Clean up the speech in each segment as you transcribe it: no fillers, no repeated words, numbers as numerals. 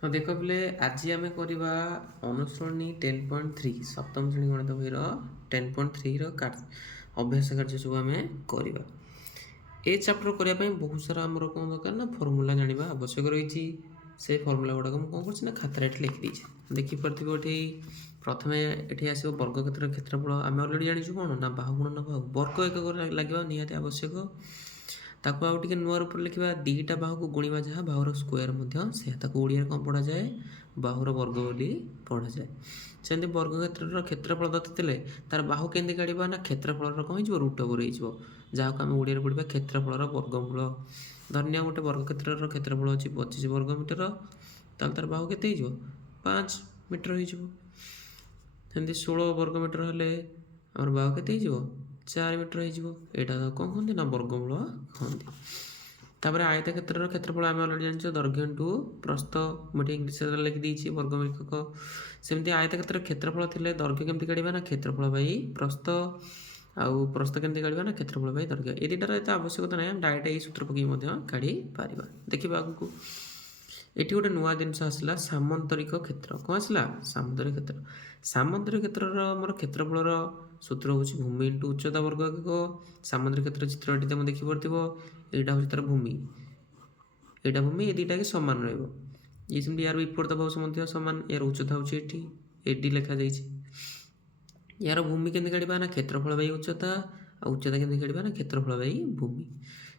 ତ ଦେଖ ପିଲେ ଆଜି ଆମେ କରିବା ଅନୁଶ୍ରେଣୀ 10.3 ସପ୍ତମ ଶ୍ରେଣୀ ଗଣିତ ବହିର 10.3ର ଅଭ୍ୟାସ କାର୍ଯ୍ୟ ସବୁ ଆମେ କରିବା। ଏ ଚାପ୍ଟର କରିବା ପାଇଁ ବହୁତ ସାରା ଆମର କ'ଣ ଦରକାର ନା ଫର୍ମୁଲା ଜାଣିବା ଆବଶ୍ୟକ ରହିଛି। ସେ ଫର୍ମୁଲା ଗୁଡ଼ାକ ମୁଁ କ'ଣ କରୁଛି ନା ଖାତାରେ ଏଠି ଲେଖିଦେଇଛି। ଦେଖିପାରୁଥିବ ଏଠି ପ୍ରଥମେ ଏଠି ଆସିବ ବର୍ଗକ୍ଷେତ୍ରର କ୍ଷେତ୍ରଫଳ। ଆମେ ଅଲରେଡ଼ି ଜାଣିଛୁ କ'ଣ ନା ବାହୁ ଗୁଣନ ବାହୁ ବର୍ଗ ଏକକ ଲାଗିବା ନିହାତି ଆବଶ୍ୟକ। ତାକୁ ଆଉ ଟିକେ ନୂଆ ରୂପରେ ଲେଖିବା, ଦୁଇଟା ବାହୁକୁ ଗୁଣିବା ଯାହା ବାହୁର ସ୍କୋୟାର ମଧ୍ୟ ସେୟା। ତାକୁ ଓଡ଼ିଆରେ କ'ଣ ପଢ଼ାଯାଏ? ବାହୁର ବର୍ଗ ବୋଲି ପଢ଼ାଯାଏ। ସେମିତି ବର୍ଗକ୍ଷେତ୍ରର କ୍ଷେତ୍ରଫଳ ଥିଲେ ତାର ବାହୁ କେମିତି କାଢ଼ିବା ନା କ୍ଷେତ୍ରଫଳର କ'ଣ ହେଇଯିବ ରୁଟ୍ ଓଭର ହେଇଯିବ, ଯାହାକୁ ଆମେ ଓଡ଼ିଆରେ ପଢ଼ିବା କ୍ଷେତ୍ରଫଳର ବର୍ଗମୂଳ। ଧନ୍ୟ ଗୋଟେ ବର୍ଗକ୍ଷେତ୍ରର କ୍ଷେତ୍ରଫଳ ଅଛି 25 ବର୍ଗ ମିଟର, ତାହେଲେ ତାର ବାହୁ କେତେ ହେଇଯିବ 5 ମିଟର ହେଇଯିବ। ସେମିତି 16 ବର୍ଗ ମିଟର ହେଲେ ଆମର ବାହୁ କେତେ ହେଇଯିବ 4 ମିଟର ହେଇଯିବ। ଏଇଟା କ'ଣ କୁହନ୍ତି ନା ବର୍ଗମୂଳ କୁହନ୍ତି। ତାପରେ ଆୟତକ୍ଷେତ୍ରର କ୍ଷେତ୍ରଫଳ ଆମେ ଅଲରେଡ଼ି ଜାଣିଛୁ ଦୈର୍ଘ୍ୟ ଇଣ୍ଟୁ ପ୍ରସ୍ଥ। ମୁଁ ଏଠି ଇଂଲିଶରେ ଲେଖିଦେଇଛି ବର୍ଗ ଏକକ। ସେମିତି ଆୟତକ୍ଷେତ୍ରର କ୍ଷେତ୍ରଫଳ ଥିଲେ ଦୈର୍ଘ୍ୟ କେମିତି କାଢ଼ିବା ନା କ୍ଷେତ୍ରଫଳ ବାଇ ପ୍ରସ୍ଥ, ଆଉ ପ୍ରସ୍ଥ କେମିତି କାଢ଼ିବା ନା କ୍ଷେତ୍ରଫଳ ବାଇ ଦୈର୍ଘ୍ୟ। ଏ ଦୁଇଟାର ଏତେ ଆବଶ୍ୟକତା ନାହିଁ, ଆମେ ଡାଇରେକ୍ଟ ଏଇ ସୂତ୍ର ପକାଇ ମଧ୍ୟ କାଢ଼ିପାରିବା। ଦେଖିବା ଆଗକୁ ଏଠି ଗୋଟେ ନୂଆ ଜିନିଷ ଆସିଲା ସାମନ୍ତରିକ କ୍ଷେତ୍ର। କ'ଣ ଆସିଲା? ସାମନ୍ତରିକ କ୍ଷେତ୍ର। ସାମନ୍ତରିକ କ୍ଷେତ୍ରର ଆମର କ୍ଷେତ୍ରଫଳର ସୂତ୍ର ହେଉଛି ଭୂମି ଇଣ୍ଟୁ ଉଚ୍ଚତା ବର୍ଗ ଏକକ। ସାମନ୍ତରିକ କ୍ଷେତ୍ର ଚିତ୍ର ଏଠି ତୁମେ ଦେଖିପାରୁଥିବ, ଏଇଟା ହେଉଛି ତାର ଭୂମି, ଏଇଟା ଭୂମି, ଏ ଦୁଇଟାକି ସମାନ ରହିବ। ଇଏ ସେମିତି ୟାର ବିପରୀତ ବାହୁ ମଧ୍ୟ ସମାନ। ୟାର ଉଚ୍ଚତା ହେଉଛି ଏଠି ଏଡି ଲେଖାଯାଇଛି। ୟାର ଭୂମି କେମିତି କାଢ଼ିବା ନା କ୍ଷେତ୍ରଫଳ ବାଇ ଉଚ୍ଚତା, ଆଉ ଉଚ୍ଚତା କେମିତି କାଢ଼ିବା ନା କ୍ଷେତ୍ରଫଳ ବାଇ ଭୂମି।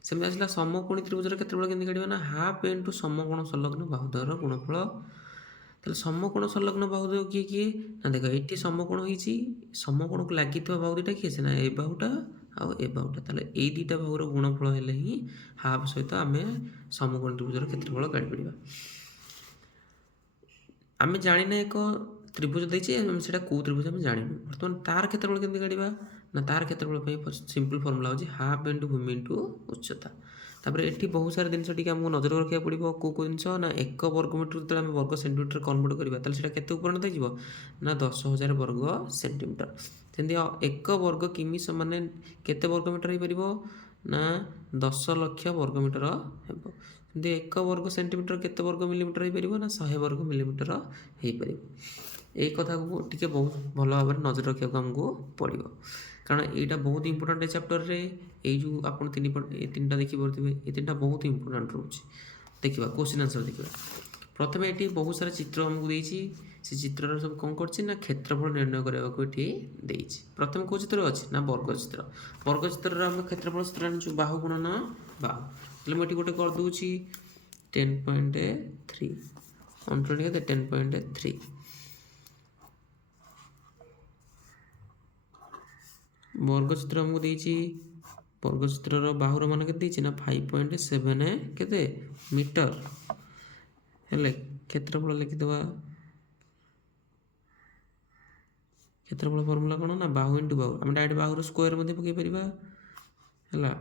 ସେମିତି ଆସିଲା ସମକୋଣୀ ତ୍ରିଭୁଜର କ୍ଷେତ୍ରଫଳ କେମିତି କାଢ଼ିବା ନା ହାଫ୍ ଇଣ୍ଟୁ ସମକୋଣ ସଂଲଗ୍ନ ବାହୁଦ୍ୱୟର ଗୁଣଫଳ। ତାହେଲେ ସମକୋଣ ସଂଲଗ୍ନ ବାହୁଦ୍ୱୟ କିଏ କିଏ ନା ଦେଖ ଏଠି ସମକୋଣ ହେଇଛି, ସମକୋଣକୁ ଲାଗିଥିବା ବାହୁ ଦୁଇଟା କିଏ? ନା ଏ ବାହୁଟା ଆଉ ଏ ବାହୁଟା। ତାହେଲେ ଏଇ ଦୁଇଟା ବାହୁର ଗୁଣଫଳ ହେଲେ ହିଁ ହାଫ୍ ସହିତ ଆମେ ସମକୋଣୀ ତ୍ରିଭୁଜର କ୍ଷେତ୍ରଫଳ କାଢ଼ିପାରିବା। ଆମେ ଜାଣିନେ ଏକ ତ୍ରିଭୁଜ ଦେଇଛି, ଆମେ ସେଇଟା କେଉଁ ତ୍ରିଭୁଜ ଆମେ ଜାଣିନୁ। ବର୍ତ୍ତମାନ ତାର କ୍ଷେତ୍ରଫଳ କେମିତି କାଢ଼ିବା ନା ତାର କ୍ଷେତ୍ରଫଳ ପାଇଁ ସିମ୍ପଲ୍ ଫର୍ମୁଲା ହେଉଛି ହାଫ୍ ଇଣ୍ଟୁ ଭୂମି ଇଣ୍ଟୁ ଉଚ୍ଚତା। ତାପରେ ଏଠି ବହୁତ ସାରା ଜିନିଷ ଟିକେ ଆମକୁ ନଜର ରଖିବାକୁ ପଡ଼ିବ। କେଉଁ ଜିନିଷ ନା ଏକ ବର୍ଗ ମିଟର ଯେତେବେଳେ ଆମେ ବର୍ଗ ସେଣ୍ଟିମିଟର କନଭର୍ଟ କରିବା ତାହେଲେ ସେଇଟା କେତେ ପରିଣତ ହେଇଯିବ ନା 10,000 ବର୍ଗ ସେଣ୍ଟିମିଟର। ସେମିତି ଏକ ବର୍ଗ କିମି ସମାନେ କେତେ ବର୍ଗ ମିଟର ହେଇପାରିବ ନା 10 ଲକ୍ଷ ବର୍ଗ ମିଟର ହେବ। ସେମିତି ଏକ ବର୍ଗ ସେଣ୍ଟିମିଟର କେତେ ବର୍ଗ ମିଲିମିଟର ହେଇପାରିବ ନା 100 ବର୍ଗ ମିଲିମିଟର ହେଇପାରିବ। ଏଇ କଥାକୁ ଟିକେ ବହୁତ ଭଲ ଭାବରେ ନଜର ରଖିବାକୁ ଆମକୁ ପଡ଼ିବ, କାରଣ ଏଇଟା ବହୁତ ଇମ୍ପୋର୍ଟାଣ୍ଟ ଏ ଚାପ୍ଟରରେ। ଏଇ ଯେଉଁ ଆପଣ ତିନିଟା ଦେଖିପାରୁଥିବେ, ଏ ତିନିଟା ବହୁତ ଇମ୍ପୋର୍ଟାଣ୍ଟ ରହୁଛି। ଦେଖିବା କ୍ୱେଶ୍ଚିନ୍ ଆନ୍ସର ଦେଖିବା। ପ୍ରଥମେ ଏଠି ବହୁତ ସାରା ଚିତ୍ର ଆମକୁ ଦେଇଛି, ସେ ଚିତ୍ରର ସବୁ କ'ଣ କରୁଛି ନା କ୍ଷେତ୍ରଫଳ ନିର୍ଣ୍ଣୟ କରିବାକୁ ଏଠି ଦେଇଛି। ପ୍ରଥମେ କେଉଁ ଚିତ୍ର ଅଛି ନା ବର୍ଗ ଚିତ୍ର। ବର୍ଗ ଚିତ୍ରର ଆମେ କ୍ଷେତ୍ରଫଳ ସୂତ୍ର ଜାଣିଛୁ ବାହୁ ଗୁଣନ ବାହୁ। ତାହେଲେ ମୁଁ ଏଠି ଗୋଟେ କରିଦେଉଛି 10.3 ଅନୁଶ୍ରେଣୀ କେତେ 10.3। ବର୍ଗଚିତ୍ର ଆମକୁ ଦେଇଛି, ବର୍ଗଚିତ୍ରର ବାହୁର ମାନ କେତେ ଦେଇଛି ନା 5.7 କେତେ ମିଟର। ହେଲେ କ୍ଷେତ୍ରଫଳ ଲେଖିଦେବା। କ୍ଷେତ୍ରଫଳ ଫର୍ମୁଲା କ'ଣ ନା ବାହୁ ଇଣ୍ଟୁ ବାହୁ। ଆମେ ଡାଇରେକ୍ଟ ବାହୁର ସ୍କୋୟାର ମଧ୍ୟ ପକାଇ ପାରିବା, ହେଲା,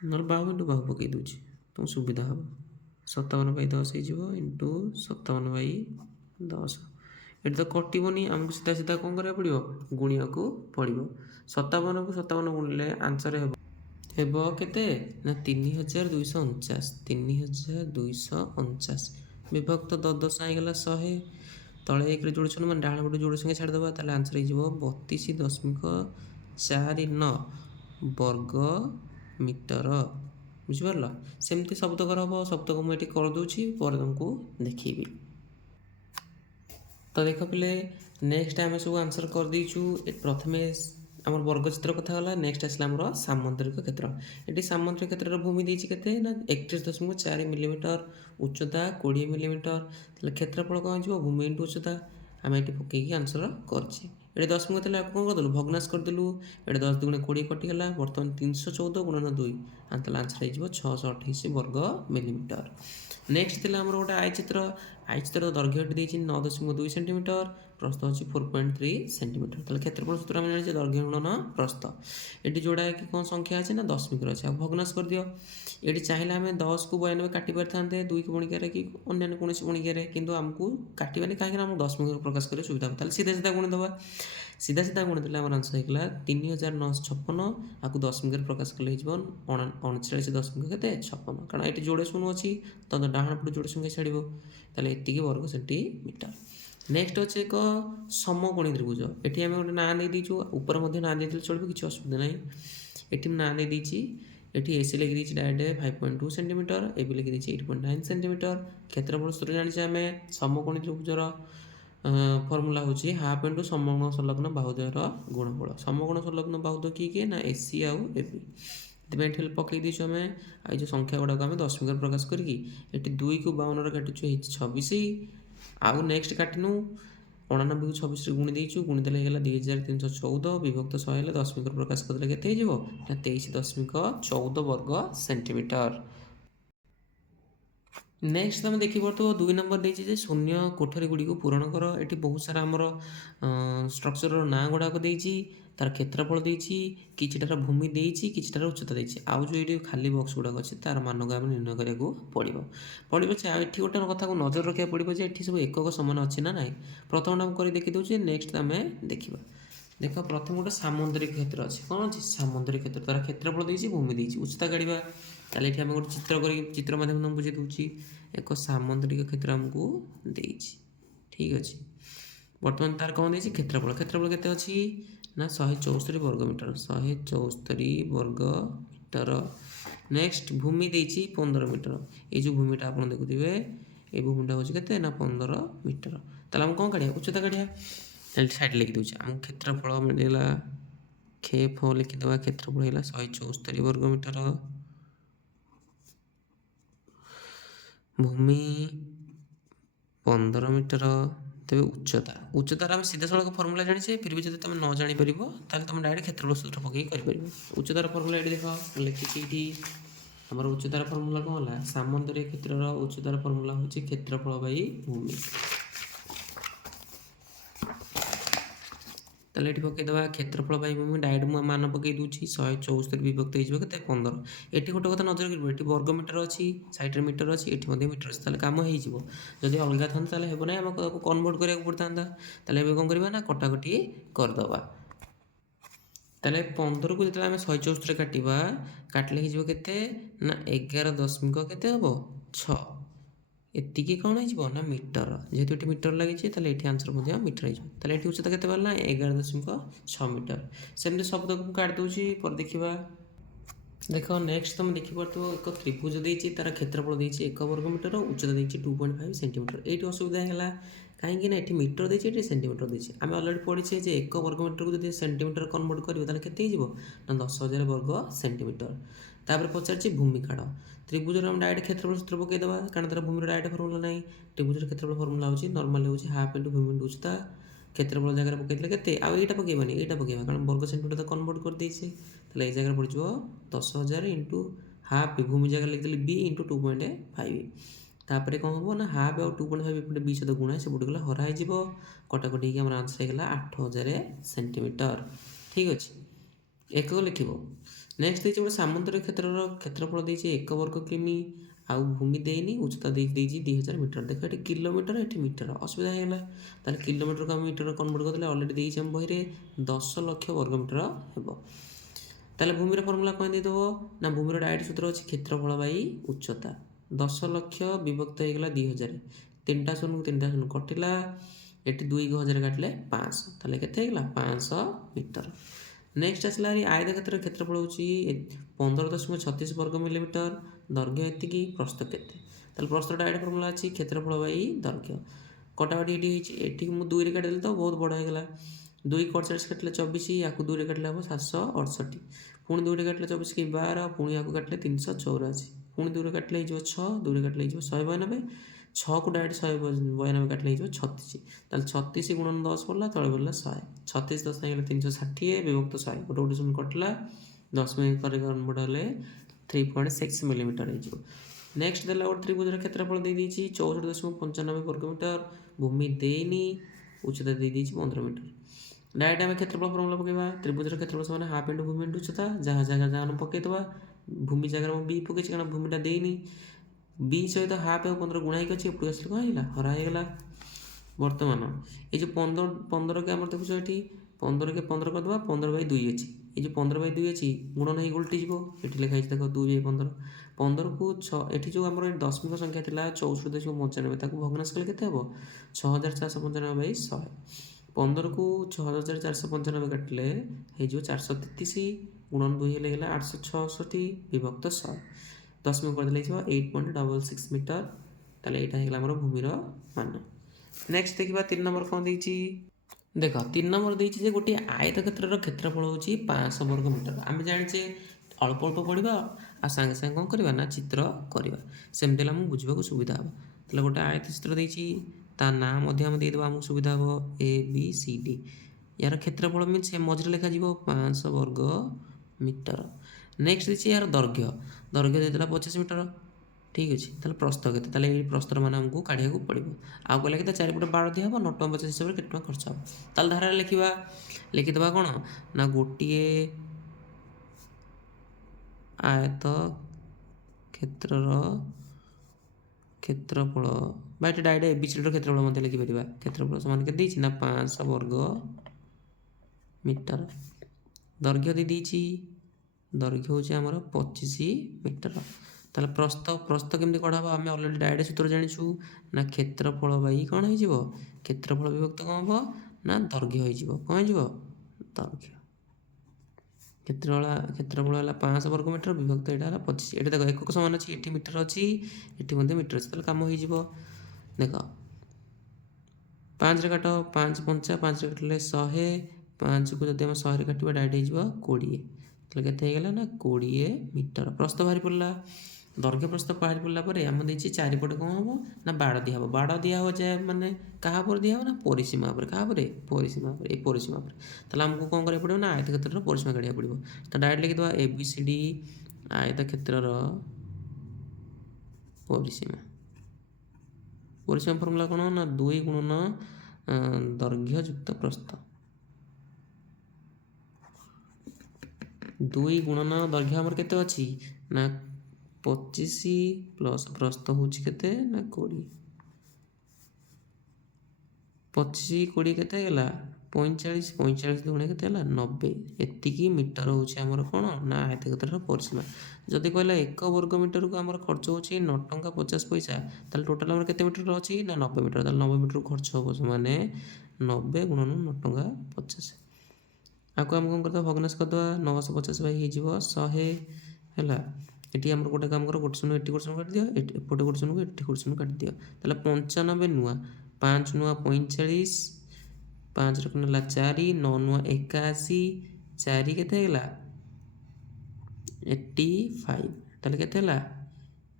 ନହେଲେ ବାହୁ ଇଣ୍ଟୁ ବାହୁ ପକାଇ ଦେଉଛି, ତୁମକୁ ସୁବିଧା ହେବ। 57/10 ହେଇଯିବ ଇଣ୍ଟୁ 57/10। ଏଠି ତ କଟିବନି, ଆମକୁ ସିଧା ସିଧା କ'ଣ କରିବାକୁ ପଡ଼ିବ ଗୁଣିବାକୁ ପଡ଼ିବ। 57କୁ 57 ଗୁଣିଲେ ଆନ୍ସର ହେବ କେତେ ନା 3249। 3249 ବିଭକ୍ତ 10 ହେଇଗଲା 100। ତଳେ 1ରେ ଯୋଡ଼ ମାନେ ଡାହାଣ ପଟେ ଯୋଡ଼ ସଂଖ୍ୟା ଛାଡ଼ିଦେବା, ତାହେଲେ ଆନ୍ସର ହେଇଯିବ 32.49 ବର୍ଗ ମିଟର। ବୁଝିପାରିଲ? ସେମିତି ସବୁତକ ହେବ, ସବୁତକ ମୁଁ ଏଠି କରିଦେଉଛି, ପରେ ତୁମକୁ ଦେଖେଇବି। ତ ଦେଖ ପିଲେ ନେକ୍ସଟ ଆମେ ସବୁ ଆନ୍ସର କରିଦେଇଛୁ। ପ୍ରଥମେ ଆମର ବର୍ଗଚିତ୍ର କଥା ଗଲା, ନେକ୍ସଟ ଆସିଲା ଆମର ସାମନ୍ତରିକ କ୍ଷେତ୍ର। ଏଠି ସାମନ୍ତରିକ କ୍ଷେତ୍ରର ଭୂମି ଦେଇଛି କେତେ ନା 31.4 ମିଲିମିଟର, ଉଚ୍ଚତା 20 ମିଲିମିଟର। ତାହେଲେ କ୍ଷେତ୍ରଫଳ କ'ଣ ହେଇଯିବ ଭୂମି ଇଣ୍ଟୁ ଉଚ୍ଚତା। ଆମେ ଏଠି ପକେଇକି ଆନ୍ସର କରିଛେ। ଏଠି 10 ମିନିଟ୍ ଥିଲା, କ'ଣ କରିଦେଲୁ ଭଗ୍ନାଶ କରିଦେଲୁ। ଏଠି 10 × 20 କଟିଗଲା। ବର୍ତ୍ତମାନ 314 × 2, ତାହେଲେ ଆନ୍ସର ହେଇଯିବ 628 ବର୍ଗ ମିଲିମିଟର। ନେକ୍ସଟ ଥିଲା ଆମର ଗୋଟେ ଆୟଚିତ୍ର। ଆୟଚିତ୍ରର ଦୈର୍ଘ୍ୟ ଏଠି ଦେଇଛି 9.2 ସେଣ୍ଟିମିଟର, ପ୍ରସ୍ଥ ଅଛି 4.3 ସେଣ୍ଟିମିଟର। ତାହେଲେ କ୍ଷେତ୍ରଫଳ ସୂତ୍ର ଆମେ ଜାଣିଛେ ଦୈର୍ଘ୍ୟ ଗୁଣନ ପ୍ରସ୍ଥ। ଏଠି ଯୋଉଟା କି କ'ଣ ସଂଖ୍ୟା ଅଛି ନା ଦଶମିକର ଅଛି, ଆଉ ଭଗ୍ନାଶ କରିଦିଅ। ଏଠି ଚାହିଁଲେ ଆମେ 10କୁ 92 କାଟି ପାରିଥାନ୍ତେ 2 ଗୁଣିକାରେ କି ଅନ୍ୟାନ୍ୟ କୌଣସି ଗୁଣିକାରେ, କିନ୍ତୁ ଆମକୁ କାଟିବାନି, କାହିଁକିନା ଆମକୁ ଦଶମିକରେ ପ୍ରକାଶ କରିବା ସୁବିଧା ହେବ। ତାହେଲେ ସିଧା ସିଧା ଗୁଣିଦେବା। ସିଧା ସିଧା ଗୁଣିଦେଲେ ଆମର ଆନ୍ସର ହେଇଗଲା 3956। ଆକୁ ଦଶମିକରେ ପ୍ରକାଶ କଲେ ହେଇଯିବ 39 ଦଶମିକ କେତେ 56, କାରଣ ଏଠି ଯୋଡ଼େ ଶୂନ ଅଛି, ତ ଡାହାଣ ପଟେ ଯୋଡ଼େ ସଂଖ୍ୟା ଛାଡ଼ିବ। ତାହେଲେ ଏତିକି ବର୍ଗ ସେଣ୍ଟିମିଟର। ନେକ୍ସଟ ଅଛି ଏକ ସମକୋଣୀ ତ୍ରିଭୁଜ। ଏଠି ଆମେ ଗୋଟେ ନାଁ ଦେଇଦେଇଛୁ, ଉପରେ ମଧ୍ୟ ନାଁ ଦେଇଦେଲେ ଚଳିବ, କିଛି ଅସୁବିଧା ନାହିଁ। ଏଠି ମୁଁ ନାଁ ଦେଇଦେଇଛି, ଏଠି ଏସି ଲେଖିଦେଇଛି ଡାଇରେକ୍ଟ 5.2 ସେଣ୍ଟିମିଟର, এবি ଲେଖିଦେଇଛି 8.9 ସେଣ୍ଟିମିଟର। କ୍ଷେତ୍ରଫଳ ସୂତ୍ର ଜାଣିଛେ ଆମେ, ସମକୋଣୀ ତ୍ରିଭୁଜର ଫର୍ମୁଲା ହେଉଛି ହାଫ୍ ଇଣ୍ଟୁ ସମକୋଣ ସଂଲଗ୍ନ ବାହୁଦ୍ୱୟର ଗୁଣଫଳ। ସମକୋଣ ସଂଲଗ୍ନ ବାହୁଦ୍ୱୟ କିଏ ନା ଏସି ଆଉ এবି। ସେଥିପାଇଁ ଏଠି ପକାଇ ଦେଇଛୁ ଆମେ। ଆଉ ଏ ଯେଉଁ ସଂଖ୍ୟା ଗୁଡ଼ାକ ଆମେ ଦଶମିକରେ ପ୍ରକାଶ କରିକି ଏଠି 2କୁ 52ରେ କାଟିଛୁ, ହେଇଛି 26। ଆଉ ନେକ୍ସଟ କାଟିନୁ, 89କୁ 26ରେ ଗୁଣି ଦେଇଛୁ, ଗୁଣି ଦେଲେ ହେଇଗଲା 2314 ବିଭକ୍ତ 100 ହେଲେ ଦଶମିକରେ ପ୍ରକାଶ କରିଦେଲେ କେତେ ହେଇଯିବ ନା 23.14 ବର୍ଗ ସେଣ୍ଟିମିଟର। ନେକ୍ସଟ ତୁମେ ଦେଖିପାରୁଥିବ 2 ନମ୍ବର ଦେଇଛି ଯେ ଶୂନ୍ୟ କୋଠରୀ ଗୁଡ଼ିକୁ ପୂରଣ କର। ଏଠି ବହୁତ ସାରା ଆମର ଷ୍ଟ୍ରକ୍ଚରର ନାଁ ଗୁଡ଼ାକ ଦେଇଛି, ତାର କ୍ଷେତ୍ରଫଳ ଦେଇଛି, କିଛିଟାର ଭୂମି ଦେଇଛି, କିଛିଟାର ଉଚ୍ଚତା ଦେଇଛି। ଆଉ ଯେଉଁ ଏଠି ଖାଲି ବକ୍ସ ଗୁଡ଼ାକ ଅଛି ତାର ମାନକୁ ଆମେ ନିର୍ଣ୍ଣୟ କରିବାକୁ ପଡ଼ିବ। ଆଉ ଏଠି ଗୋଟେ କଥାକୁ ନଜର ରଖିବାକୁ ପଡ଼ିବ ଯେ ଏଠି ସବୁ ଏକକ ସମାନ ଅଛି ନା ନାହିଁ। ପ୍ରଥମଟା ମୁଁ କରି ଦେଖିଦେଉଛି, ନେକ୍ସଟ ଆମେ ଦେଖିବା। ଦେଖ ପ୍ରଥମେ ଗୋଟେ ସାମୁଦ୍ରିକ କ୍ଷେତ୍ର ଅଛି। କ'ଣ ଅଛି? ସାମୁଦ୍ରିକ କ୍ଷେତ୍ର। ତାର କ୍ଷେତ୍ରଫଳ ଦେଇଛି, ଭୂମି ଦେଇଛି, ଉଚ୍ଚତା କାଢ଼ିବା। ତାହେଲେ ଏଠି ଆମେ ଗୋଟେ ଚିତ୍ର କରିକି ଚିତ୍ର ମାଧ୍ୟମରେ ମୁଁ ବୁଝେଇ ଦେଉଛି। ଏକ ସାମୁଦ୍ରିକ କ୍ଷେତ୍ର ଆମକୁ ଦେଇଛି, ଠିକ୍ ଅଛି। ବର୍ତ୍ତମାନ ତାର କ'ଣ ଦେଇଛି? କ୍ଷେତ୍ରଫଳ। କ୍ଷେତ୍ରଫଳ କେତେ ଅଛି ନା 174 ବର୍ଗ ମିଟର, 174 ବର୍ଗ ମିଟର। ନେକ୍ସଟ ଭୂମି ଦେଇଛି 15 ମିଟର। ଏଇ ଯେଉଁ ଭୂମିଟା ଆପଣ ଦେଖୁଥିବେ, এই ଭୂମିଟା ହେଉଛି କେତେ ନା 15 ମିଟର। ତାହେଲେ ଆମେ କ'ଣ କାଢ଼ିବା? ଉଚ୍ଚତା କାଢ଼ିବା। ତାହେଲେ ସାଇଡ଼୍ ଲେଖିଦେଉଛି, ଆମ କ୍ଷେତ୍ରଫଳ ମିଳିଲା, ଲେଖିଦେବା। କ୍ଷେତ୍ରଫଳ ହେଲା 174 ବର୍ଗ ମିଟର, ଭୂମି 15 ମିଟର। ତେବେ ଉଚ୍ଚତାର ଆମେ ସିଧାସଳଖ ଫର୍ମୁଲା ଜାଣିଛେ, ଫିର୍ ବି ଯଦି ତୁମେ ନ ଜାଣିପାରିବ ତାହେଲେ ତୁମେ ଡାଇରେକ୍ଟ କ୍ଷେତ୍ରଫଳ ସୂତ୍ର ପକାଇକି କରିପାରିବ। ଉଚ୍ଚତାର ଫର୍ମୁଲା ଏଠି ଦେଖ ଲେଖିଛି, ଏଇଠି ଆମର ଉଚ୍ଚତାର ଫର୍ମୁଲା କ'ଣ ହେଲା? ସାମୁଦ୍ରିକ କ୍ଷେତ୍ରର ଉଚ୍ଚତାର ଫର୍ମୁଲା ହେଉଛି କ୍ଷେତ୍ରଫଳ ବାଇ ଭୂମି। ତାହେଲେ ଏଠି ପକାଇଦେବା କ୍ଷେତ୍ରଫଳ ବାଇ ଭୂମି, ଡାଇରେକ୍ଟ ମୁଁ ମାନ ପକାଇ ଦେଉଛି, 174 ବିଭକ୍ତ ହେଇଯିବ କେତେ? 15। ଏଠି ଗୋଟେ କଥା ନଜର କରିବ, ଏଠି ବର୍ଗ ମିଟର ଅଛି, ସାଇଡ଼୍ରେ ମିଟର ଅଛି, ଏଠି ମଧ୍ୟ ମିଟର ଅଛି। ତାହେଲେ କାମ ହେଇଯିବ। ଯଦି ଅଲଗା ଥାନ୍ତା ତାହେଲେ ହେବ ନାହିଁ, ଆମକୁ ତାକୁ କନଭର୍ଟ କରିବାକୁ ପଡ଼ିଥାନ୍ତା। ତାହେଲେ ଏବେ କ'ଣ କରିବା ନା କଟାକଟି କରିଦେବା। ତାହେଲେ 15କୁ ଯେତେବେଳେ ଆମେ 174ରେ କାଟିବା, କାଟିଲେ ହେଇଯିବ କେତେ ନା 11 ଦଶମିକ କେତେ ହେବ? 6। ଏତିକି କ'ଣ ହେଇଯିବ ନା ମିଟର। ଯେହେତୁ ଏଠି ମିଟର ଲାଗିଛି ତାହେଲେ ଏଠି ଆନ୍ସର ମଧ୍ୟ ମିଟର ହେଇଯିବ। ତାହେଲେ ଏଠି ଉଚ୍ଚତା କେତେ ବାହାରିଲା? 11.6 ମିଟର। ସେମିତି ସବୁତକ ମୁଁ କାଟି ଦେଉଛି, ପରେ ଦେଖିବା। ଦେଖ ନେକ୍ସଟ ତୁମେ ଦେଖିପାରୁଥିବ, ଏକ ତ୍ରିଭୁଜ ଦେଇଛି, ତାର କ୍ଷେତ୍ରଫଳ ଦେଇଛି 1 ବର୍ଗ ମିଟର, ଉଚ୍ଚତା ଦେଇଛି 2.5 ସେଣ୍ଟିମିଟର। ଏଇଠି ଅସୁବିଧା ହେଇଗଲା, କାହିଁକି ନା ଏଠି ମିଟର ଦେଇଛି, ଏଠି ସେଣ୍ଟିମିଟର ଦେଇଛି। ଆମେ ଅଲରେଡ଼ି ପଢ଼ିଛେ ଯେ 1 ବର୍ଗ ମିଟରକୁ ଯଦି ସେଣ୍ଟିମିଟର କନଭର୍ଟ କରିବ ତାହେଲେ କେତେ ହେଇଯିବ ନା 10,000 ବର୍ଗ ସେଣ୍ଟିମିଟର। ତାପରେ ପଚାରିଛି ଭୂମି କାଢ଼। ତ୍ରିଭୁଜର ଆମେ ଡାଇରେକ୍ଟ କ୍ଷେତ୍ରଫଳ ସୂତ୍ର ପକାଇଦେବା, କାରଣ ତାର ଭୂମିର ଡାଇରେକ୍ଟ ଫର୍ମୁଲା ନାହିଁ। ତ୍ରିଭୁଜର କ୍ଷେତ୍ରଫଳ ଫର୍ମୁଲା ହେଉଛି ନର୍ମାଲି ହେଉଛି ହାଫ୍ ଇଣ୍ଟୁ ଭୂମି ଇଣ୍ଟୁ ଉଚ୍ଚତା। କ୍ଷେତ୍ରଫଳ ଜାଗାରେ ପକାଇଥିଲେ କେତେ? ଆଉ ଏଇଟା ପକାଇବାନି, ଏଇଟା ପକାଇବା, କାରଣ ବର୍ଗ ସେଣ୍ଟିମିଟର ତ କନଭର୍ଟ କରିଦେଇଛେ। ତାହେଲେ ଏଇ ଜାଗାରେ ପଡ଼ିଯିବ 10,000 ଇଣ୍ଟୁ ହାଫ୍, ଭୂମି ଜାଗାରେ ଲେଖିଦେଲି b ଇଣ୍ଟୁ 2.5। ତାପରେ କ'ଣ ହେବ ନା ହାଫ୍ ଆଉ 2.5 ଏପଟେ b ସହିତ ଗୁଣା, ସେପଟେ ଗଲେ ହରା ହେଇଯିବ। କଟାକଟି ହେଇକି ଆମର ଆନ୍ସର ହେଇଗଲା 8,000 ସେଣ୍ଟିମିଟର। ଠିକ୍ ଅଛି, ଏକକ ଲେଖିବ। ନେକ୍ସଟ ଦେଇଛି ଗୋଟେ ସାମୁଦ୍ରିକ କ୍ଷେତ୍ରର କ୍ଷେତ୍ରଫଳ ଦେଇଛି 1 ବର୍ଗ କିମି, ଆଉ ଭୂମି ଦେଇନି, ଉଚ୍ଚତା ଦେଇଛି 2000 ମିଟର। ଦେଖ ଏଠି କିଲୋମିଟର, ଏଠି ମିଟର, ଅସୁବିଧା ହେଇଗଲା। ତାହେଲେ କିଲୋମିଟରକୁ ଆମେ ମିଟର କନଭର୍ଟ କରିଦେଲେ ଅଲରେଡ଼ି ଦେଇଛି ଆମ ବହିରେ 10 ଲକ୍ଷ ବର୍ଗ ମିଟର ହେବ। ତାହେଲେ ଭୂମିର ଫର୍ମୁଲା କ'ଣ ଦେଇଦେବ ନା ଭୂମିର ଡାଇରେକ୍ଟ ସୂତ୍ର ଅଛି କ୍ଷେତ୍ରଫଳ ବାଇ ଉଚ୍ଚତା। 10 ଲକ୍ଷ ବିଭକ୍ତ ହେଇଗଲା 2000, 3ଟା ଶୂନକୁ 3ଟା ଶୂନ କଟିଲା, ଏଠି 2କୁ 1000 କାଟିଲେ 500, ତାହେଲେ କେତେ ହେଇଗଲା 500 ମିଟର। ନେକ୍ସଟ ଆସିଲା ଆୟତକ୍ଷେତ୍ରର କ୍ଷେତ୍ରଫଳ ହେଉଛି 15.36 ବର୍ଗ ମିଲିମିଟର, ଦୈର୍ଘ୍ୟ ଏତିକି, ପ୍ରସ୍ଥ କେତେ? ତାହେଲେ ପ୍ରସ୍ଥର ଡାଇରେକ୍ଟ ଫର୍ମୁଲା ଅଛି କ୍ଷେତ୍ରଫଳ ବାଇ ଦୈର୍ଘ୍ୟ। କଟାକଟି ଏଠି ହେଇଛି, ଏଠିକି ମୁଁ 2ରେ କାଟିଦେଲି ତ ବହୁତ ବଡ଼ ହେଇଗଲା। 2 କୁ 48 କାଟିଲେ 24, ୟାକୁ 2ରେ କାଟିଲେ ହେବ 768, ପୁଣି 2ରେ କାଟିଲେ 24 କି 12, ପୁଣି ୟାକୁ କାଟିଲେ 384, ପୁଣି 2ରେ କାଟିଲେ ହେଇଯିବ 6, 2ରେ କାଟିଲେ ହେଇଯିବ 192, 6କୁ ଡାଇରେକ୍ଟ 192 କାଟିଲେ ହେଇଯିବ 36। ତାହେଲେ 36 ଗୁଣନ 10 ପଡ଼ିଲା, ତଳେ ପଡ଼ିଲା 100, 36 10 ହେଇଗଲା 360 ବିଭକ୍ତ 100, ଗୋଟେ ଗୋଟେ ଶୂନ କଟିଲା, ଦଶମିକ ପରେ କନଭର୍ଟ ହେଲେ 3.6 ମିଲିମିଟର ହେଇଯିବ। ନେକ୍ସଟ ଦେଲା ଗୋଟେ ତ୍ରିଭୁଜର କ୍ଷେତ୍ରଫଳ ଦେଇଦେଇଛି 64.95 ବର୍ଗ ମିଟର, ଭୂମି ଦେଇନି, ଉଚ୍ଚତା ଦେଇଦେଇଛି 15 ମିଟର। ଡାଇରେକ୍ଟ ଆମେ କ୍ଷେତ୍ରଫଳ ଫର୍ମୁଲା ପକାଇବା। ତ୍ରିଭୁଜର କ୍ଷେତ୍ରଫଳ ସମାନ ହାଫ୍ ଇଣ୍ଟୁ ଭୂମି ଇଣ୍ଟୁ ଉଚ୍ଚତା, ଯାହା ପକାଇଦେବା। ଭୂମି ଜାଗାରେ ମୁଁ b ପକାଇଛି କାରଣ ଭୂମିଟା ଦେଇନି, b ସହିତ ହାଫ୍ ଆଉ 15 ଗୁଣା ହେଇକି ଅଛି, ଏପଟକୁ ଆସିଲେ କ'ଣ ହେଇଗଲା ହରା ହେଇଗଲା। ବର୍ତ୍ତମାନ ଏଇ ଯେଉଁ 15କୁ ଆମର ଦେଖୁଛ ଏଠି 15କେ 15 କରିଦେବା, 15/2 ଅଛି, এই যে 15/2 ଅଛି ଗୁଣନ ହେଇ ଓଲଟିଯିବ। ଏଠି ଲେଖା ହେଇଛି ଦେଖ 2/15। 15କୁ 6 ଏଠି ଯେଉଁ ଆମର ଦଶମିକ ସଂଖ୍ୟା ଥିଲା 64.95 ତାକୁ ଭଗ୍ନାଂଶ କଲେ କେତେ ହେବ? 6495/100। 15କୁ 6495 କାଟିଲେ ହେଇଯିବ 433 ଗୁଣନ 2 ହେଲେ ହେଲା 866 ବିଭକ୍ତ 100। ଦଶମିକ କରିଦେଲେ ହେଇଯିବ 8.66 ମିଟର। ତାହେଲେ ଏଇଟା ହେଇଗଲା ଆମର ଭୂମିର ମାନ। ନେକ୍ସଟ ଦେଖିବା 3 ନମ୍ବର କ'ଣ ଦେଇଛି। ଦେଖ 3 ନମ୍ବର ଦେଇଛି ଯେ ଗୋଟିଏ ଆୟତକ୍ଷେତ୍ରର କ୍ଷେତ୍ରଫଳ ହେଉଛି 500 ବର୍ଗ ମିଟର। ଆମେ ଜାଣିଛେ ଅଳ୍ପ ଅଳ୍ପ ପଢ଼ିବା ଆଉ ସାଙ୍ଗେ ସାଙ୍ଗେ କ'ଣ କରିବା ନା ଚିତ୍ର କରିବା। ସେମିତି ହେଲେ ଆମକୁ ବୁଝିବାକୁ ସୁବିଧା ହେବ। ତାହେଲେ ଗୋଟେ ଆୟତଚିତ୍ର ଦେଇଛି, ତା ନାଁ ମଧ୍ୟ ଆମେ ଦେଇଦେବା, ଆମକୁ ସୁବିଧା ହେବ ABCD। ଏହାର କ୍ଷେତ୍ରଫଳ ମିନ୍ସ ସେ ମଝିରେ ଲେଖାଯିବ 500 ବର୍ଗ ମିଟର। ନେକ୍ସଟ ଦେଇଛି ଏହାର ଦୈର୍ଘ୍ୟ। ଦୈର୍ଘ୍ୟ ଦେଇଦେଲା 50 ମିଟର। ଠିକ୍ ଅଛି, ତାହେଲେ ପ୍ରସ୍ଥ କେତେ? ତାହେଲେ ଏଇ ପ୍ରସ୍ଥର ମାନ ଆମକୁ କାଢ଼ିବାକୁ ପଡ଼ିବ। ଆଉ କହିଲା କି ତା ଚାରିପଟେ ବାଡ଼ ଦିଆହେବ, 9 ହିସାବରେ କେତେ ଟଙ୍କା ଖର୍ଚ୍ଚ ହେବ। ତାହେଲେ ଧାରାରେ ଲେଖିଦେବା କ'ଣ ନା ଗୋଟିଏ ଆୟତ କ୍ଷେତ୍ରର କ୍ଷେତ୍ରଫଳ ବା ଏଠି ଡାଇରେକ୍ଟ ABCDର କ୍ଷେତ୍ରଫଳ ମଧ୍ୟ ଲେଖିପାରିବା। କ୍ଷେତ୍ରଫଳ ସମାନ କେତେ ଦେଇଛି ନା 500 ବର୍ଗ ମିଟର। ଦୈର୍ଘ୍ୟ ଦେଇଛି, ଦୈର୍ଘ୍ୟ ହେଉଛି ଆମର 25 ମିଟର। ତାହେଲେ ପ୍ରସ୍ଥ କେମିତି କଢ଼ା ହେବ? ଆମେ ଅଲରେଡ଼ି ଡାଇରେକ୍ଟ ସୂତ୍ର ଜାଣିଛୁ ନା କ୍ଷେତ୍ରଫଳ ବାଇ କ'ଣ ହେଇଯିବ? କ୍ଷେତ୍ରଫଳ ବିଭକ୍ତ କ'ଣ ହେବ ନା ଦୈର୍ଘ୍ୟ ହେଇଯିବ। କ'ଣ ହେଇଯିବ? ଦୈର୍ଘ୍ୟ। କ୍ଷେତ୍ରଫଳ ହେଲା 500 ବର୍ଗ ମିଟର ବିଭକ୍ତ ଏଇଟା ହେଲା 25। ଏଠି ଦେଖ ଏକକ ସମାନ ଅଛି, ଏଠି ମିଟର ଅଛି, ଏଠି ମଧ୍ୟ ମିଟର ଅଛି। ତାହେଲେ କାମ ହେଇଯିବ। ଦେଖ 5ରେ କାଟ, 5 5 5ରେ କାଟିଲେ 100, 5କୁ ଯଦି ଆମେ 100ରେ କାଟିବା ଡାଇରେକ୍ଟ ହେଇଯିବ 20। ତାହେଲେ କେତେ ହେଇଗଲା ନା 20 ମିଟର। ପ୍ରସ୍ଥ ବାହାରି ପଡ଼ିଲା। ଦୈର୍ଘ୍ୟ ପ୍ରସ୍ଥ ବାହାରି ପଡ଼ିଲା ପରେ ଆମେ ଦେଇଛି ଚାରିପଟେ କ'ଣ ହେବ ନା ବାଡ଼ ଦିଆହେବ। ବାଡ଼ ଦିଆହେବ ଯେ ମାନେ କାହା ଉପରେ ଦିଆହେବ ନା ପରିସୀମା ଉପରେ। କାହା ଉପରେ? ପରିସୀମା ଉପରେ। ଏଇ ପରିସୀମା ଉପରେ। ତାହେଲେ ଆମକୁ କ'ଣ କରିବାକୁ ପଡ଼ିବ ନା ଆୟତକ୍ଷେତ୍ରର ପରିସୀମା କାଢ଼ିବାକୁ ପଡ଼ିବ। ତ ଡାଇରେକ୍ଟ ଲେଖିଦେବା ABCD ଆୟତକ୍ଷେତ୍ରର ପରିସୀମା। ପରିସୀମା ଫର୍ମୁଲା କ'ଣ ନା 2 ଗୁଣନ ଦୈର୍ଘ୍ୟ ଯୁକ୍ତ ପ୍ରସ୍ଥ। 2 ଗୁଣନ ଦୈର୍ଘ୍ୟ ଆମର କେତେ ଅଛି ନା 25 ପ୍ଲସ୍ ପ୍ରସ୍ଥ ହେଉଛି କେତେ ନା 20। 25 20 କେତେ ହେଇଗଲା 45। 45 ଦୁଗୁଣେ କେତେ ହେଲା 90। ଏତିକି ମିଟର ହେଉଛି ଆମର କ'ଣ ନା ଆୟତକ୍ଷେତ୍ରର ପରିସୀମା। ଯଦି କହିଲା 1 ବର୍ଗ ମିଟରକୁ ଆମର ଖର୍ଚ୍ଚ ହେଉଛି 9 ଟଙ୍କା 50 ପଇସା, ତାହେଲେ ଟୋଟାଲ୍ ଆମର କେତେ ମିଟର ଅଛି ନା 90 ମିଟର। ତାହେଲେ 90 ମିଟରକୁ ଖର୍ଚ୍ଚ ହେବ ମାନେ 90 ଗୁଣନ 9 ଟଙ୍କା 50। ଆକୁ ଆମେ କ'ଣ କରିଦେବା ଭଗ୍ନାଂଶ କରିଦେବା। 950 ବାଇ ହେଇଯିବ 100 ହେଲା। ଏଠି ଆମର ଗୋଟେ କାମ କର, ଗୋଟେ ଶୂନ ଏଠି ଗୋଟେ ଶୂନ କାଟିଦିଅ, ଏପଟେ ଗୋଟେ ଶୂନକୁ ଏଠି ଗୋଟେ ଶୂନ କାଟିଦିଅ। ତାହେଲେ 95 ନୂଆ 5 ନୂଆ 45, 5 ରକମ ହେଲା 4, 9 ନୂଆ 81, 4 କେତେ ହେଇଗଲା 85। ତାହେଲେ କେତେ ହେଲା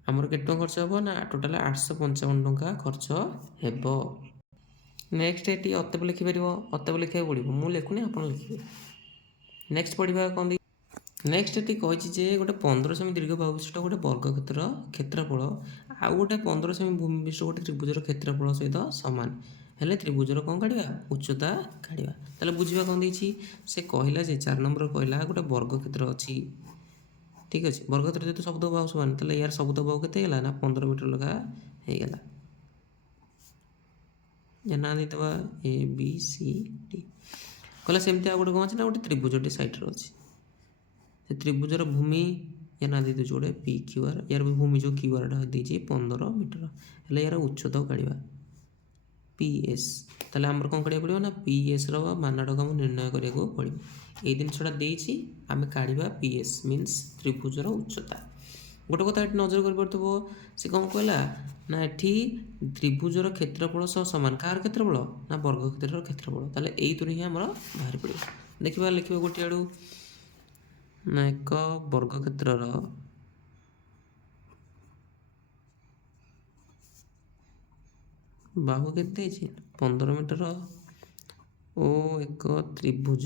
ଆମର କେତେ ଟଙ୍କା ଖର୍ଚ୍ଚ ହେବ ନା ଟୋଟାଲ୍ 855 ଟଙ୍କା ଖର୍ଚ୍ଚ ହେବ। ନେକ୍ସଟ ଏଠି ଅତବ ଲେଖିପାରିବ। ଅତବ ଲେଖିବାକୁ ପଡ଼ିବ, ମୁଁ ଲେଖୁନି ଆପଣ ଲେଖିବେ। ନେକ୍ସଟ ପଢ଼ିବା କ'ଣ ଦେଇ ନେକ୍ସଟ ଏଠି କହିଛି ଯେ ଗୋଟେ 15 ସେମି ଦୀର୍ଘ ବାହୁ ବିଶିଷ୍ଟ ଗୋଟେ ବର୍ଗକ୍ଷେତ୍ର କ୍ଷେତ୍ରଫଳ ଆଉ ଗୋଟେ 15 ସେମି ଭୂମି ବିଶିଷ୍ଟ ଗୋଟେ ତ୍ରିଭୁଜର କ୍ଷେତ୍ରଫଳ ସହିତ ସମାନ ହେଲେ ତ୍ରିଭୁଜର କ'ଣ କାଢ଼ିବା ଉଚ୍ଚତା କାଢ଼ିବା। ତାହେଲେ ବୁଝିବା କ'ଣ ଦେଇଛି। ସେ କହିଲା ଯେ 4 ନମ୍ବର କହିଲା ଗୋଟେ ବର୍ଗକ୍ଷେତ୍ର ଅଛି। ଠିକ୍ ଅଛି, ବର୍ଗକ୍ଷେତ୍ର ଯେହେତୁ ସବୁତକ ବାହୁ ସମାନ ତାହେଲେ ୟାର ସବୁତକ ବାହୁ କେତେ ହେଇଗଲା ନା 15 ମିଟର ଲେଖା ହେଇଗଲା। ନାଁ ଦେଇଦେବା ABCD। କହିଲା ସେମିତି ଆଉ ଗୋଟେ କ'ଣ ଅଛି ନା ଗୋଟେ ତ୍ରିଭୁଜଟି ସାଇଡ଼୍ରେ ଅଛି। ସେ ତ୍ରିଭୁଜର ଭୂମି ୟା ନାଁ ଦେଇଦେଉଛି ଗୋଟେ PQR। ୟାର ବି ଭୂମି ଯେଉଁ QRଟା ଦେଇଛି 15 ମିଟର ହେଲେ ୟାର ଉଚ୍ଚତାକୁ କାଢ଼ିବା PS। ତାହେଲେ ଆମର କ'ଣ କାଢ଼ିବାକୁ ପଡ଼ିବ ନା PSର ମାନଟାକୁ ଆମକୁ ନିର୍ଣ୍ଣୟ କରିବାକୁ ପଡ଼ିବ। ଏଇ ଜିନିଷଟା ଦେଇଛି ଆମେ କାଢ଼ିବା PS ମିନ୍ସ ତ୍ରିଭୁଜର ଉଚ୍ଚତା। ଗୋଟେ କଥା ଏଠି ନଜର କରିପାରୁଥିବ, ସେ କ'ଣ କହିଲା ନା ଏଠି ତ୍ରିଭୁଜର କ୍ଷେତ୍ରଫଳ ସହ ସମାନ। କାହାର କ୍ଷେତ୍ରଫଳ ନା ବର୍ଗକ୍ଷେତ୍ରର କ୍ଷେତ୍ରଫଳ। ତାହେଲେ ଏଇଥିରୁ ହିଁ ଆମର ବାହାରି ପଡ଼ିବ। ଦେଖିବା ଲେଖିବା ଗୋଟିଏ ଆଡ଼ୁ ନା ଏକ ବର୍ଗକ୍ଷେତ୍ରର ବାହୁ କେତେ ଦେଇଛି 15 ମିଟର ଓ ଏକ ତ୍ରିଭୁଜ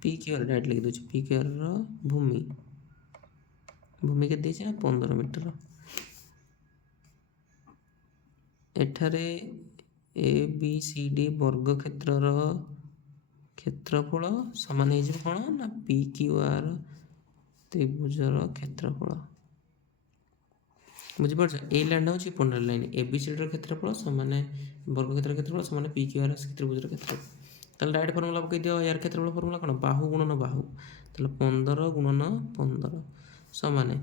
PQR ଡାଇରେକ୍ଟ ଲେଖିଦେଉଛି। PQRର ଭୂମି କେତେ ଦେଇଛି ନା 15 ମିଟର। ଏଠାରେ ABCD ବର୍ଗକ୍ଷେତ୍ରର କ୍ଷେତ୍ରଫଳ ସମାନ ହେଇଯିବ କ'ଣ ନା PQR ତ୍ରିଭୁଜର କ୍ଷେତ୍ରଫଳ। ବୁଝିପାରୁଛ, ଏଇ ଲାଇନ୍ଟା ହେଉଛି ଇମ୍ପୋର୍ଟାଣ୍ଟ ଲାଇନ୍। ABCDର କ୍ଷେତ୍ରଫଳ ସମାନେ ବର୍ଗକ୍ଷେତ୍ରର କ୍ଷେତ୍ରଫଳ ସମାନେ PQR ତ୍ରିଭୁଜର କ୍ଷେତ୍ରଫଳ। তাহলে ডাইରେକ୍ଟ ଫର୍ମୁଲା ପକେଇ ଦିଅ। ୟାର କ୍ଷେତ୍ରଫଳ ଫର୍ମୁଲା କ'ଣ? ବାହୁ ଗୁଣନ ବାହୁ। ତାହେଲେ 15 ଗୁଣନ 15 ସମାନେ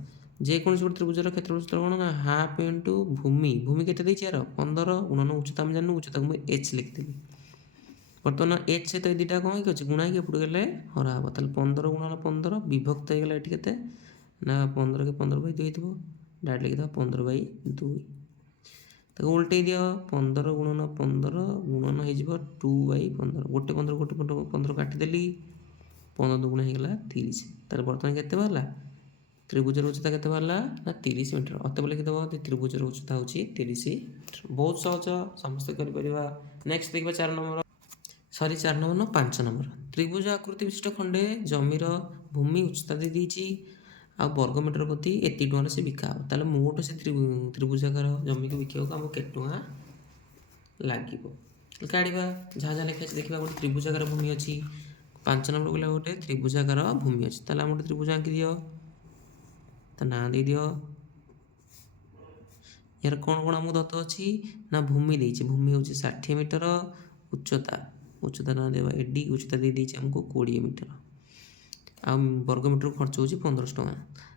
ଯେକୌଣସି ଗୋଟେ ତ୍ରିଭୁଜର କ୍ଷେତ୍ରଫଳ ସୂତ୍ର କ'ଣ ନା ହାଫ୍ ଇଣ୍ଟୁ ଭୂମି। ଭୂମି କେତେ ଦେଇଛି ୟାର? 15 ଗୁଣନ ଉଚ୍ଚତା ଆମେ ଜାଣିନୁ, ଉଚ୍ଚତାକୁ ମୁଁ ଏଚ୍ ଲେଖିଦେଲି। ବର୍ତ୍ତମାନ ଏଚ୍ ସହିତ ଏ ଦୁଇଟା କ'ଣ ହେଇକି ଅଛି? ଗୁଣା ହେଇକି ଏପଟକୁ ଗଲେ ହରା ହେବ। ତାହେଲେ 15 ଗୁଣନ 15 ବିଭକ୍ତ ହେଇଗଲା ଏଠି କେତେ ନା 15 କି 15/2 ହେଇଥିବ। ଡାଇରେକ୍ଟ ଲେଖିଦେବା 15/2। ତାକୁ ଓଲଟେଇ ଦିଅ। 15 ଗୁଣନ 15 ଗୁଣନ ହେଇଯିବ 2/15। ଗୋଟେ 15 ଗୋଟେ 15 କାଟିଦେଲି। 15 ଦୁଗୁଣ ହେଇଗଲା 30। ତାହେଲେ ବର୍ତ୍ତମାନ କେତେ ବାହାରିଲା? ତ୍ରିଭୁଜର ଉଚ୍ଚତା କେତେ ବାହାରିଲା ନା 30 ମିଟର। ଅତএବ ଲେଖିଦେବ ଯେ ତ୍ରିଭୁଜର ଉଚ୍ଚତା ହେଉଛି 30 ମିଟର। ବହୁତ ସହଜ, ସମସ୍ତେ କରିପାରିବା। ନେକ୍ସଟ ଦେଖିବା 4 ନମ୍ବର 5 ନମ୍ବର। ତ୍ରିଭୁଜ ଆକୃତି ବିଶିଷ୍ଟ ଖଣ୍ଡେ ଜମିର ଭୂମି ଉଚ୍ଚତା ଦେଇଛି ଆଉ ବର୍ଗ ମିଟର ପ୍ରତି ଏତିକି ଟଙ୍କାରେ ସେ ବିକା ହେବ। ତାହେଲେ ମୋଟ ସେ ତ୍ରିଭୁଜାକାର ଜମିକୁ ବିକିବାକୁ ଆମକୁ କେତେ ଟଙ୍କା ଲାଗିବ? କାଢ଼ିବା। ଯାହା ଯାହା ଲେଖା ଅଛି ଦେଖିବା। ଗୋଟେ ତ୍ରିଭୁଜାକାର ଭୂମି ଅଛି। 5 ନମ୍ବର କହିଲା ଗୋଟେ ତ୍ରିଭୁଜାକାର ଭୂମି ଅଛି। ତାହେଲେ ଆମେ ଗୋଟେ ତ୍ରିଭୁଜ ଆଙ୍କି ଦିଅ, ତା ନାଁ ଦେଇଦିଅ। ୟାର କ'ଣ କ'ଣ ଆମକୁ ଦତ୍ତ ଅଛି ନା ଭୂମି ଦେଇଛି। ଭୂମି ହେଉଛି 60 ମିଟର। ଉଚ୍ଚତା ନାଁ ଦେବା ଏଡି। ଉଚ୍ଚତା ଦେଇଛି ଆମକୁ 20 ମିଟର। ଆଉ ବର୍ଗ ମିଟରକୁ ଖର୍ଚ୍ଚ ହେଉଛି 1500 ଟଙ୍କା।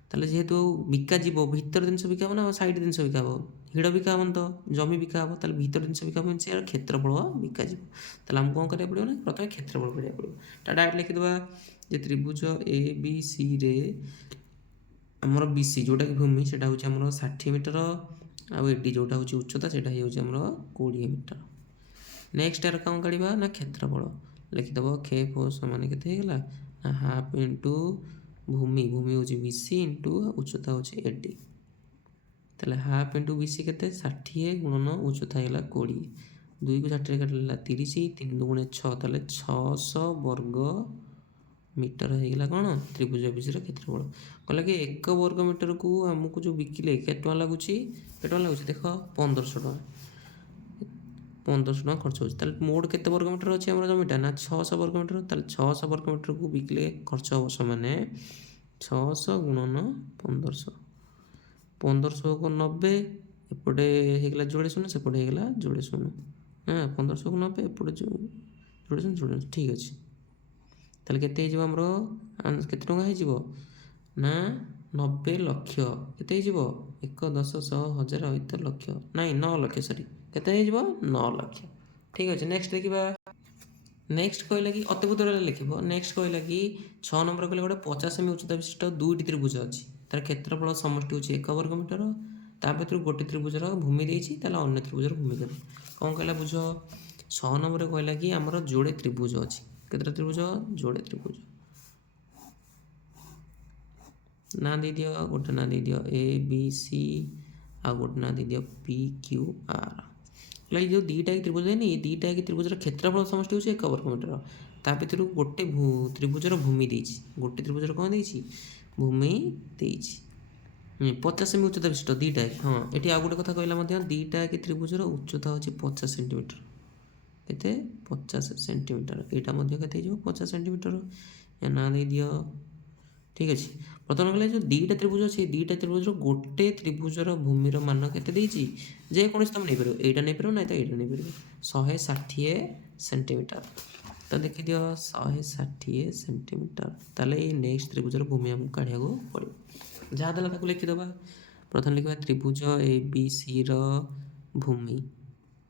ତାହେଲେ ଯେହେତୁ ବିକାଯିବ, ଭିତର ଜିନିଷ ବିକା ହେବ ନା ସାଇଡ଼ ଜିନିଷ ବିକା ହେବ? ହିଡ଼ ବିକା ହେବନି ତ, ଜମି ବିକା ହେବ। ତାହେଲେ ଭିତର ଜିନିଷ ବିକା ହେବ, ସେ କ୍ଷେତ୍ରଫଳ ବିକାଯିବ। ତାହେଲେ ଆମକୁ କ'ଣ କରିବାକୁ ପଡ଼ିବ ନା ପ୍ରଥମେ କ୍ଷେତ୍ରଫଳ କରିବାକୁ ପଡ଼ିବ। ତା ଡାଇରେକ୍ଟ ଲେଖିଦେବା ଯେ ତ୍ରିଭୁଜ ABCରେ ଆମର BC ଯେଉଁଟାକି ଭୂମି ସେଇଟା ହେଉଛି ଆମର 60 ମିଟର ଆଉ ଏଡି ଯେଉଁଟା ହେଉଛି ଉଚ୍ଚତା ସେଇଟା ହେଉଛି ଆମର 20 ମିଟର। ନେକ୍ସଟ ଏହାର କ'ଣ କାଢ଼ିବା ନା କ୍ଷେତ୍ରଫଳ। ଲେଖିଦେବ ଖେପ ସମାନ କେତେ ହେଇଗଲା ନା ହାଫ୍ ଇଣ୍ଟୁ ଭୂମି ହେଉଛି BC ଇଣ୍ଟୁ ଉଚ୍ଚତା ହେଉଛି ଏଡି। ତାହେଲେ ହାଫ୍ ଇଣ୍ଟୁ BC କେତେ? 60 ଗୁଣନ ଉଚ୍ଚତା ହେଇଗଲା 20। 2କୁ 60ରେ କାଟିଲା 30, 3 ଦୁଗୁଣେ 6। ତାହେଲେ 600 ବର୍ଗ ମିଟର ହେଇଗଲା କ'ଣ ତ୍ରିଭୁଜ ABCର କ୍ଷେତ୍ରଫଳ। କହିଲା କି 1 ବର୍ଗ ମିଟରକୁ ଆମକୁ ଯେଉଁ ବିକିଲେ କେତେ ଟଙ୍କା ଲାଗୁଛି? କେତେ ଟଙ୍କା ଲାଗୁଛି ଦେଖ 1500 ଟଙ୍କା। 1500 ଟଙ୍କା ଖର୍ଚ୍ଚ ହେଉଛି। ତାହେଲେ ମୋଟ କେତେ ବର୍ଗ ମିଟର ଅଛି ଆମର ଜମିଟା ନା 600 ବର୍ଗ ମିଟର। ତାହେଲେ 600 ବର୍ଗ ମିଟରକୁ ବିକିଲେ ଖର୍ଚ୍ଚ ହେବ ସମାନେ 600 ଗୁଣନ 1500। 1500କୁ 90, ଏପଟେ ହେଇଗଲା ଯୋଡ଼େ ଶୂନ, ସେପଟେ ହେଇଗଲା ଯୋଡ଼େ ଶୂନ। 1500କୁ 90, ଏପଟେ ଯୋଡ଼େ ଶୂନ ଯୋଡ଼େ ଶୂନ। ଠିକ୍ ଅଛି। ତାହେଲେ କେତେ ହେଇଯିବ ଆମର? କେତେ ଟଙ୍କା ହେଇଯିବ ନା 90 ଲକ୍ଷ। କେତେ ହେଇଯିବ? 1 10 100 1000 ଲକ୍ଷ, ନାଇଁ 9 ଲକ୍ଷ, ସରି କେତେ ହେଇଯିବ? 9 ଲକ୍ଷ। ଠିକ୍ ଅଛି। ନେକ୍ସଟ ଦେଖିବା। ନେକ୍ସଟ କହିଲା କି ଅତି ବୁଦ୍ଧିରେ ଲେଖିବ। ନେକ୍ସଟ କହିଲା କି 6 ନମ୍ବର କହିଲା ଗୋଟେ 50 ସେମି ଉଚ୍ଚତା ବିଶିଷ୍ଟ 2ଟି ତ୍ରିଭୁଜ ଅଛି। ତାର କ୍ଷେତ୍ରଫଳ ସମଷ୍ଟି ହେଉଛି 1 ବର୍ଗ ମିଟର। ତା ଭିତରୁ ଗୋଟେ ତ୍ରିଭୁଜର ଭୂମି ଦେଇଛି, ତାହେଲେ ଅନ୍ୟ ତ୍ରିଭୁଜର ଭୂମି ଦେବ। କ'ଣ କହିଲା ବୁଝ। 6 ନମ୍ବରରେ କହିଲା କି ଆମର ଯୋଡ଼େ ତ୍ରିଭୁଜ ଅଛି। କେତେଟା ତ୍ରିଭୁଜ? ଯୋଡ଼େ ତ୍ରିଭୁଜ। ନାଁ ଦେଇଦିଅ। ଗୋଟେ ନାଁ ଦେଇଦିଅ ABC ଆଉ ଗୋଟେ ନାଁ ଦେଇଦିଅ PQR। ଏଇ ଯେଉଁ ଦୁଇଟା ତ୍ରିଭୁଜ ଦେଇନି, ଏ ଦୁଇଟା ତ୍ରିଭୁଜର କ୍ଷେତ୍ରଫଳ ସମଷ୍ଟି ହେଉଛି 1 ବର୍ଗ ମିଟର। ତା ଭିତରୁ ଗୋଟେ ତ୍ରିଭୁଜର ଭୂମି ଦେଇଛି। ଗୋଟେ ତ୍ରିଭୁଜର କ'ଣ ଦେଇଛି? ଭୂମି ଦେଇଛି। 50 ସେମି ଉଚ୍ଚତା ବିଶିଷ୍ଟ ଦୁଇଟା। ହଁ, ଏଠି ଆଉ ଗୋଟେ କଥା କହିଲା ମଧ୍ୟ, ଦୁଇଟା ତ୍ରିଭୁଜର ଉଚ୍ଚତା ହେଉଛି 50 ସେଣ୍ଟିମିଟର। କେତେ? 50 ସେଣ୍ଟିମିଟର। ଏଇଟା ମଧ୍ୟ କେତେ ହେଇଯିବ? 50 ସେଣ୍ଟିମିଟର। ଏ ନାଁ ଦେଇଦିଅ। ଠିକ୍ ଅଛି। ପ୍ରଥମେ କହିଲେ ଯେଉଁ ଦୁଇଟା ତ୍ରିଭୁଜ ଅଛି, ଦୁଇଟା ତ୍ରିଭୁଜର ଗୋଟେ ତ୍ରିଭୁଜର ଭୂମିର ମାନ କେତେ ଦେଇଛି? ଯେକୌଣସି ତୁମେ ନେଇପାରିବ, ଏଇଟା ନେଇପାରିବ, ନାଇଁ ତ ଏଇଟା ନେଇପାରିବ। 160 ସେଣ୍ଟିମିଟର। ତ ଦେଖିଦିଅ 160 ସେଣ୍ଟିମିଟର। ତାହେଲେ ଏଇ ନେକ୍ସଟ ତ୍ରିଭୁଜର ଭୂମି ଆମକୁ କାଢ଼ିବାକୁ ପଡ଼ିବ। ଯାହା ଦେଲା ତାକୁ ଲେଖିଦେବା। ପ୍ରଥମେ ଲେଖିବା ତ୍ରିଭୁଜ ABCର ଭୂମି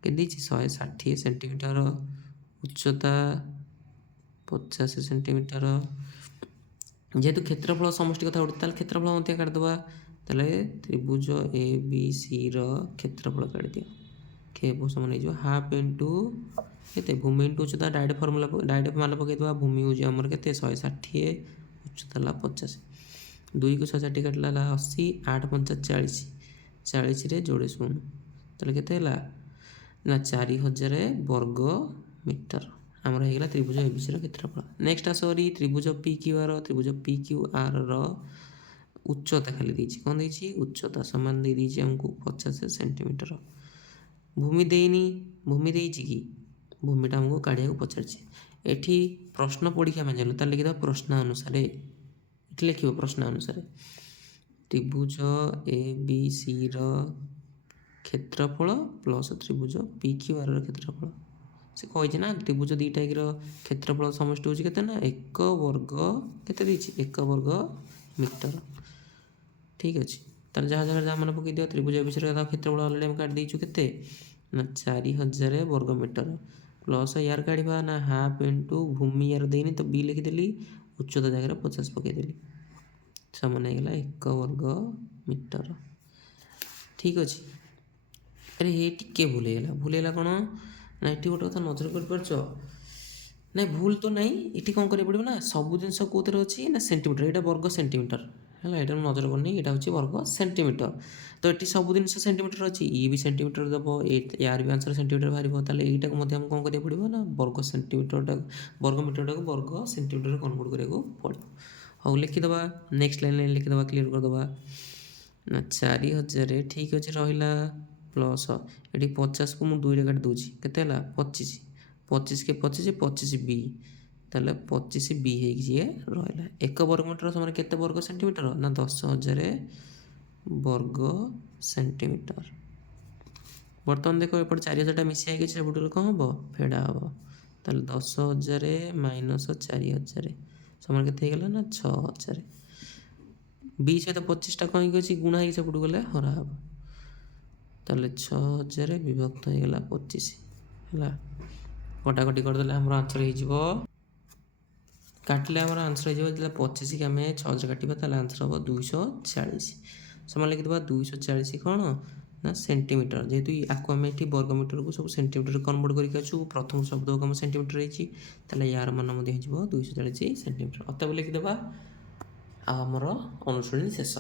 କେତେ ଦେଇଛି? 160 ସେଣ୍ଟିମିଟର। ଉଚ୍ଚତା 50 ସେଣ୍ଟିମିଟର। ଯେହେତୁ କ୍ଷେତ୍ରଫଳ ସମଷ୍ଟି କଥା ଉଠୁଛି, ତାହେଲେ କ୍ଷେତ୍ରଫଳ ମଧ୍ୟ କାଢ଼ିଦେବା। ତାହେଲେ ତ୍ରିଭୁଜ ABCର କ୍ଷେତ୍ରଫଳ କାଢ଼ିଦିଅ। ଖେପ ସମାନ ହେଇଯିବ ହାଫ୍ ଇଣ୍ଟୁ କେତେ? ଭୂମି ଇଣ୍ଟୁ ଉଚ୍ଚତା। ଡାଇରେକ୍ଟ ମାନ ପକାଇଦେବା। ଭୂମି ହେଉଛି ଆମର କେତେ? 160, ଉଚ୍ଚତା ହେଲା 50। 2କୁ 160 କାଟିଲା ହେଲା 80, 8 5 40, 40ରେ ଯୋଡ଼େ ଶୂନ। ତାହେଲେ କେତେ ହେଲା ନା 4000 ବର୍ଗ ମିଟର ଆମର ହେଇଗଲା ତ୍ରିଭୁଜ ABCର କ୍ଷେତ୍ରଫଳ। Next ଆସରି ତ୍ରିଭୁଜ PQR। ତ୍ରିଭୁଜ PQRର ଉଚ୍ଚତା ଖାଲି ଦେଇଛି। କ'ଣ ଦେଇଛି? ଉଚ୍ଚତା ସମାନ ଦେଇଛି ଆମକୁ 50 ସେଣ୍ଟିମିଟର। ଭୂମି ଦେଇନି, ଭୂମି ଦେଇଛି କି? ଭୂମିଟା ଆମକୁ କାଢ଼ିବାକୁ ପଚାରିଛି। ଏଠି ପ୍ରଶ୍ନ ପଢ଼ିକି ଆମେ ଜାଣିଲୁ, ତାହେଲେ ଲେଖିଦେବା ପ୍ରଶ୍ନ ଅନୁସାରେ। ଏଠି ଲେଖିବ ପ୍ରଶ୍ନ ଅନୁସାରେ। ତ୍ରିଭୁଜ ABCର କ୍ଷେତ୍ରଫଳ ପ୍ଲସ୍ ତ୍ରିଭୁଜ PQRର କ୍ଷେତ୍ରଫଳ। से कही ना त्रिभुज दुईटाइर क्षेत्रफल समष्टि हूँ केते ना 1 वर्ग केते देछि 1 वर्ग मीटर। ठीक अच्छे तार जहाँ जगह जहाँ मन पकई दियो त्रिभुज विषय क्षेत्रफल अलरेडी आम काट देचु केते ना 4000 वर्ग मीटर प्लस यार काढ़ा ना हाफ इंटू भूमि यार देनी तो बी लिखिदेली उच्चता जगह 50 पकईदेली समान होगा 1 वर्ग मीटर। ठीक अच्छे अरे ये टिके भूलैला कौन ना ये गोटे कथा नजर कर ना भूल तो नहीं ये कौन करा पड़ो ना सब जिन कौन अच्छी ना सेंटीमीटर यहाँ वर्ग सेंटीमीटर है यहाँ नजर करनी यहाँ हूँ वर्ग सेंटीमीटर तो ये सब जिन सेंटीमीटर अच्छी ये भी सेंटीमीटर दब यार भी आंसर सेंटीमीटर बाहर यहाँ को कौन करा पड़ो ना वर्ग सेंटीमीटर वर्ग मीटर टाक वर्ग सेंटीमीटर कन्वर्ट करा पड़ो। हाँ लिखिदे नेक्स्ट लाइन लिखिदे क्लीयर करदे ना 4000 ठीक अच्छे रहा प्लस ये 50 को मुझे 2 काट दूसरी के 25 25 के 25 25 बी ताले 25 बी हो रहा 1 वर्ग मीटर समय केते वर्ग सेंटीमीटर ना 10,000 वर्ग सेंटीमीटर। बर्तमान देखो एपट 4000 मिसी आई सेपटे कौन हम फेड़ा हम ताले 10,000 माइनस 4000 समय के ना 6,000 बी सहित 25टा कहीं अच्छी गुणा हो सेपटू गले हरा हम ताले 6,000 विभक्त होगा 25 है कटाकटी करदे आम आंसर हो काटिले आम आंसर हो 25 की आम 6,000 काटा आंसर हम 240 समय लिखिदे 240 कौन ना सेंटीमीटर जेहेतु आपको आम ये वर्ग मीटर को सब सेंटीमीटर कन्वर्ट करके प्रथम शब्द को आम सेंटीमीटर होती यार मान हो 240 सेंटीमीटर अतएव लिखिदे आमर अनुश्रेणी शेष।